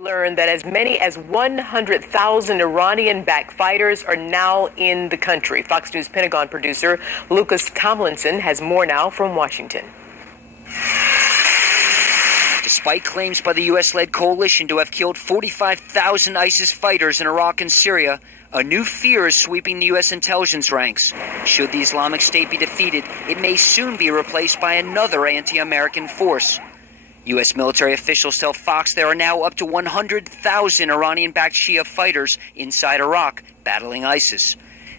Learned that as many as 100,000 Iranian-backed fighters are now in the country. Fox News Pentagon producer Lucas Tomlinson has more now from Washington. Despite claims by the U.S.-led coalition to have killed 45,000 ISIS fighters in Iraq and Syria, a new fear is sweeping the U.S. intelligence ranks. Should the Islamic State be defeated, it may soon be replaced by another anti-American force. U.S. military officials tell Fox there are now up to 100,000 Iranian-backed Shia fighters inside Iraq battling ISIS.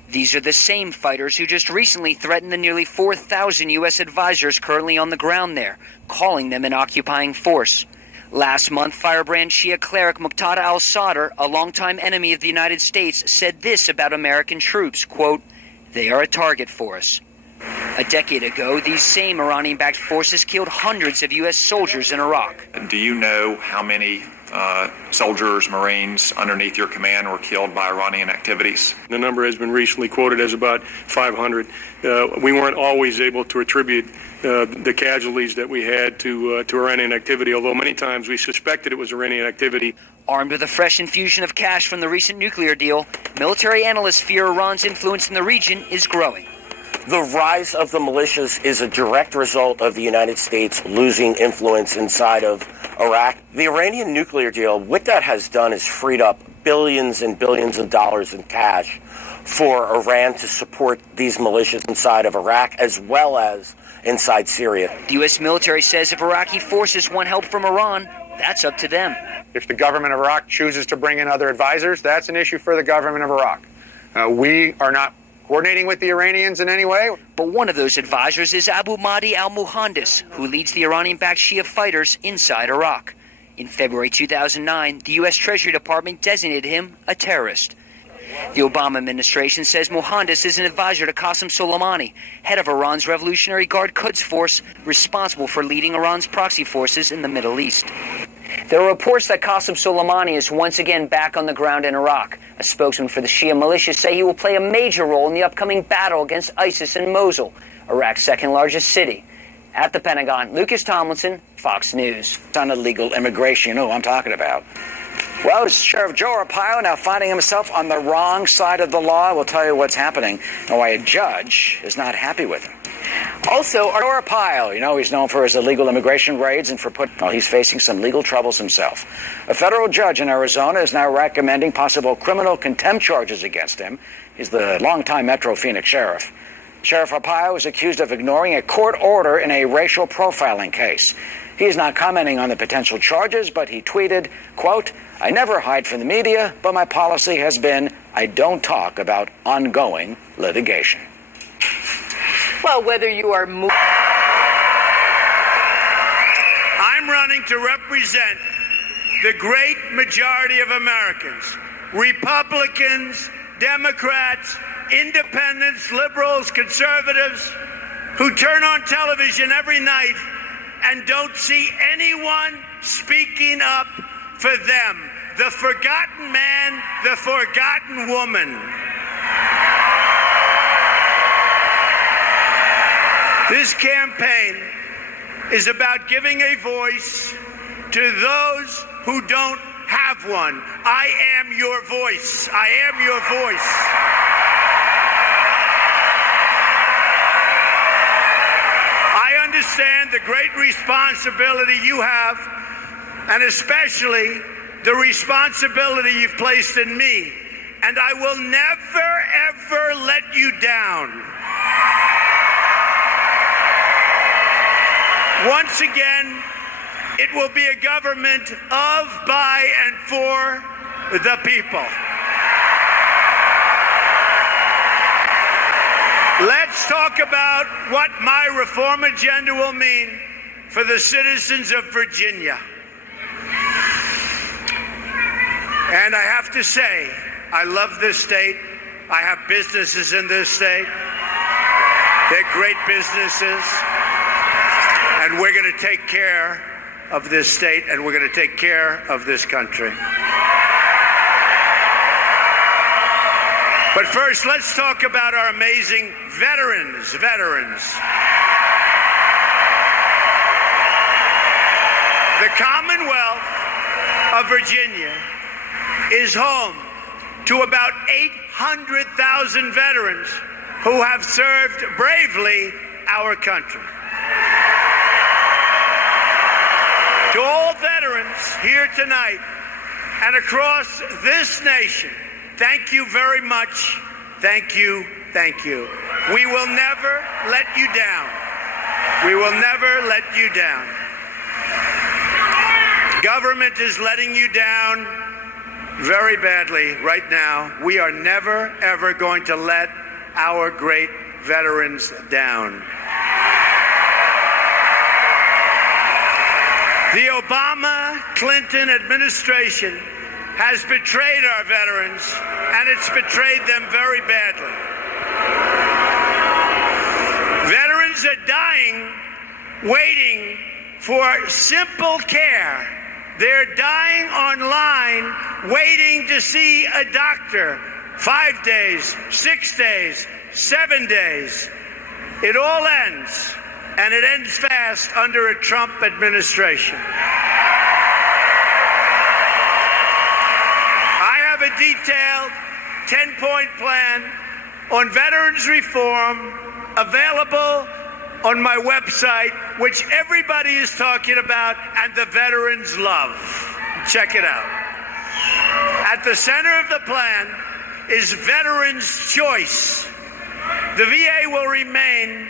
These are the same fighters who just recently threatened the nearly 4,000 U.S. advisors currently on the ground there, calling them an occupying force. Last month, firebrand Shia cleric Muqtada al-Sadr, a longtime enemy of the United States, said this about American troops, quote, "They are a target for us." A decade ago, these same Iranian-backed forces killed hundreds of U.S. soldiers in Iraq. Do you know how many soldiers, Marines underneath your command were killed by Iranian activities? The number has been recently quoted as about 500. We weren't always able to attribute the casualties that we had to Iranian activity, although many times we suspected it was Iranian activity. Armed with a fresh infusion of cash from the recent nuclear deal, military analysts fear Iran's influence in the region is growing. The rise of the militias is a direct result of the United States losing influence inside of Iraq. The Iranian nuclear deal, what that has done is freed up billions and billions of dollars in cash for Iran to support these militias inside of Iraq as well as inside Syria. The U.S. military says if Iraqi forces want help from Iran, that's up to them. If the government of Iraq chooses to bring in other advisors, that's an issue for the government of Iraq. We are not coordinating with the Iranians in any way. But one of those advisors is Abu Mahdi al-Muhandis, who leads the Iranian-backed Shia fighters inside Iraq. In February 2009, the U.S. Treasury Department designated him a terrorist. The Obama administration says Muhandis is an advisor to Qasem Soleimani, head of Iran's Revolutionary Guard Quds Force, responsible for leading Iran's proxy forces in the Middle East. There are reports that Qasem Soleimani is once again back on the ground in Iraq. A spokesman for the Shia militias say he will play a major role in the upcoming battle against ISIS in Mosul, Iraq's second largest city. At the Pentagon, Lucas Tomlinson, Fox News. It's on illegal immigration, you know who I'm talking about. Well, Sheriff Joe Arpaio now finding himself on the wrong side of the law. We'll tell you what's happening and why a judge is not happy with him. Also, Joe Arpaio, you know, he's known for his illegal immigration raids and for he's facing some legal troubles himself. A federal judge in Arizona is now recommending possible criminal contempt charges against him. He's the longtime Metro Phoenix sheriff. Sheriff Arpaio is accused of ignoring a court order in a racial profiling case. He's not commenting on the potential charges, but he tweeted, quote, "I never hide from the media, but my policy has been I don't talk about ongoing litigation." Well, whether you are I'm running to represent the great majority of Americans, Republicans, Democrats, independents, liberals, conservatives, who turn on television every night and don't see anyone speaking up for them. The forgotten man, the forgotten woman. This campaign is about giving a voice to those who don't have one. I am your voice. I am your voice. I understand the great responsibility you have, and especially the responsibility you've placed in me, and I will never, ever let you down. Once again, it will be a government of, by, and for the people. Let's talk about what my reform agenda will mean for the citizens of Virginia. And I have to say, I love this state. I have businesses in this state. They're great businesses. And we're going to take care of this state, and we're going to take care of this country. But first, let's talk about our amazing veterans. The of Virginia is home to about 800,000 veterans who have served bravely our country. To all veterans here tonight and across this nation, thank you very much. Thank you. Thank you. We will never let you down. We will never let you down. Government is letting you down very badly right now. We are never, ever going to let our great veterans down. The Obama-Clinton administration has betrayed our veterans, and it's betrayed them very badly. Veterans are dying, waiting for simple care. They're dying online, waiting to see a doctor. 5 days, 6 days, 7 days. It all ends, and it ends fast under a Trump administration. I have a detailed 10-point plan on veterans reform available on my website, which everybody is talking about and the veterans love. Check it out. At the center of the plan is Veterans' Choice. The VA will remain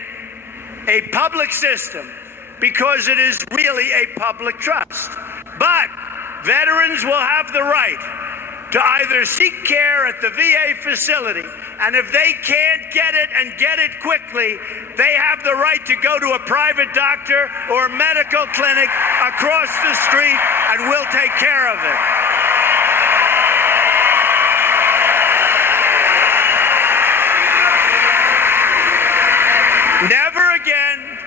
a public system because it is really a public trust. But veterans will have the right to either seek care at the VA facility, and if they can't get it and get it quickly, they have the right to go to a private doctor or medical clinic across the street, and we'll take care of it. Never again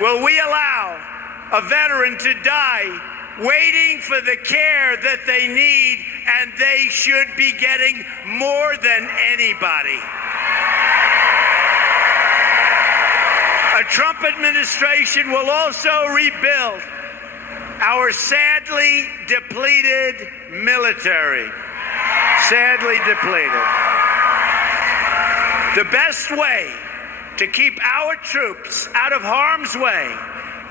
will we allow a veteran to die waiting for the care that they need, and they should be getting more than anybody. A Trump administration will also rebuild our sadly depleted military. Sadly depleted. The best way to keep our troops out of harm's way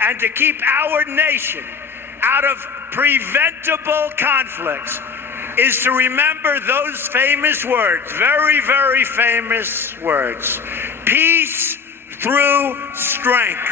and to keep our nation out of preventable conflicts is to remember those famous words, very, very famous words. Peace through strength.